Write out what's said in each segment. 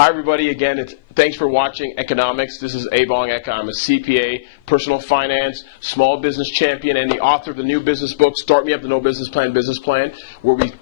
Hi everybody, again, thanks for watching Economics. This is Ebong Eka. I'm a CPA, personal finance, small business champion, and the author of the new business book, Start Me Up the No Business Plan, where we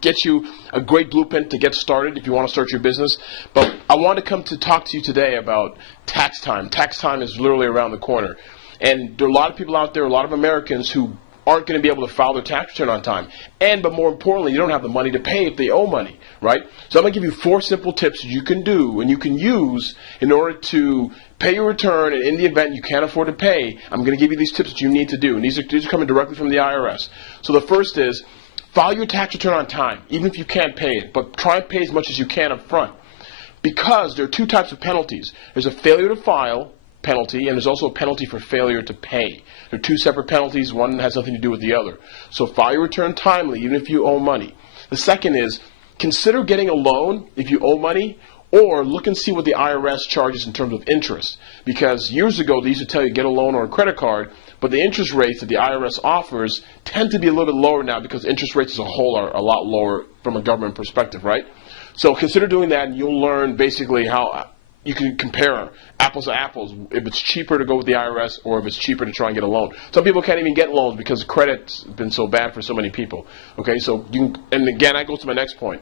get you a great blueprint to get started if you want to start your business. But I want to come to talk to you today about tax time. Tax time is literally around the corner. And there are a lot of people out there, a lot of Americans who aren't going to be able to file their tax return on time. But more importantly, you don't have the money to pay if they owe money, right? So I'm going to give you 4 simple tips that you can do and you can use in order to pay your return, and in the event you can't afford to pay, I'm going to give you these tips that you need to do. And these are coming directly from the IRS. So the first is, file your tax return on time, even if you can't pay it, but try and pay as much as you can up front. Because there are 2 types of penalties. There's a failure to file penalty, and there's also a penalty for failure to pay. They're 2 separate penalties. One has nothing to do with the other. So file your return timely, even if you owe money. The second is, consider getting a loan if you owe money, or look and see what the IRS charges in terms of interest. Because years ago, they used to tell you get a loan or a credit card, but the interest rates that the IRS offers tend to be a little bit lower now because interest rates as a whole are a lot lower from a government perspective, right? So consider doing that, and you'll learn basically how you can compare apples to apples, if it's cheaper to go with the IRS or if it's cheaper to try and get a loan. Some people can't even get loans because credit's been so bad for so many people. Okay, so and again, I go to my next point.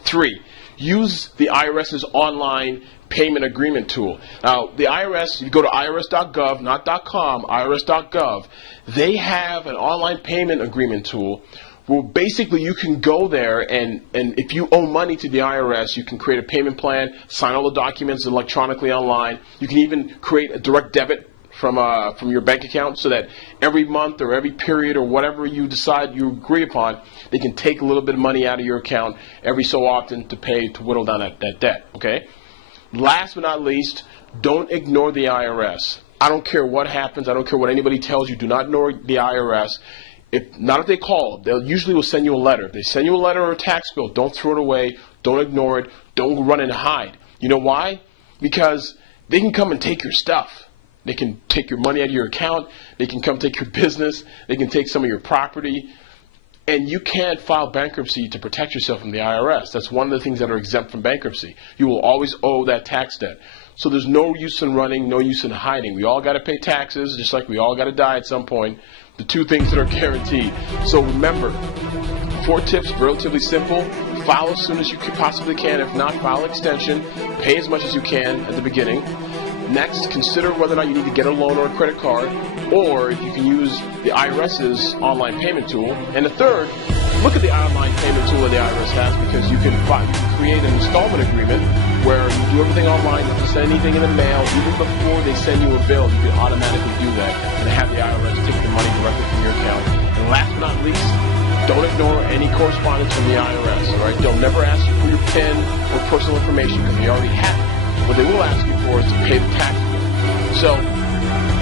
3, use the IRS's online payment agreement tool. Now, the IRS, you go to irs.gov, not .com, irs.gov, they have an online payment agreement tool. Well, basically, you can go there, and if you owe money to the IRS, you can create a payment plan, sign all the documents electronically online. You can even create a direct debit from your bank account so that every month or every period or whatever you decide you agree upon, they can take a little bit of money out of your account every so often to whittle down that debt, okay? Last but not least, don't ignore the IRS. I don't care what happens. I don't care what anybody tells you. Do not ignore the IRS. Not if they call, they usually will send you a letter. If they send you a letter or a tax bill, don't throw it away, don't ignore it, don't run and hide. You know why? Because they can come and take your stuff. They can take your money out of your account, they can come take your business, they can take some of your property, and you can't file bankruptcy to protect yourself from the IRS. That's one of the things that are exempt from bankruptcy. You will always owe that tax debt. So there's no use in running, no use in hiding. We all got to pay taxes, just like we all got to die at some point. The 2 things that are guaranteed. So remember, 4 tips, relatively simple. File as soon as you possibly can. If not, file extension. Pay as much as you can at the beginning. Next, consider whether or not you need to get a loan or a credit card, or if you can use the IRS's online payment tool. And the third, look at the online payment tool that the IRS has, because you can create an installment agreement where you do everything online. You don't have to send anything in the mail. Even before they send you a bill, you can automatically do that and have the IRS take the money directly from your account. And last but not least, don't ignore any correspondence from the IRS. All right? They'll never ask you for your PIN or personal information because they already have it. What they will ask you for is to pay the tax bill. So,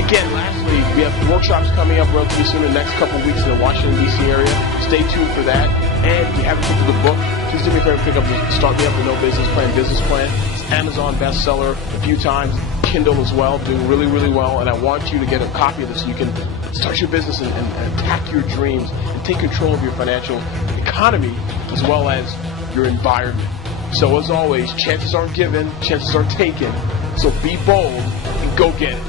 again, lastly, we have workshops coming up relatively soon in the next couple of weeks in the Washington, D.C. area. Stay tuned for that. And if you haven't picked up the book, please do me a favor, pick up the Start Me Up the No Business Plan. It's Amazon bestseller a few times, Kindle as well, doing really, really well. And I want you to get a copy of this so you can start your business and attack your dreams and take control of your financial economy as well as your environment. So as always, chances aren't given, chances are taken. So be bold and go get it.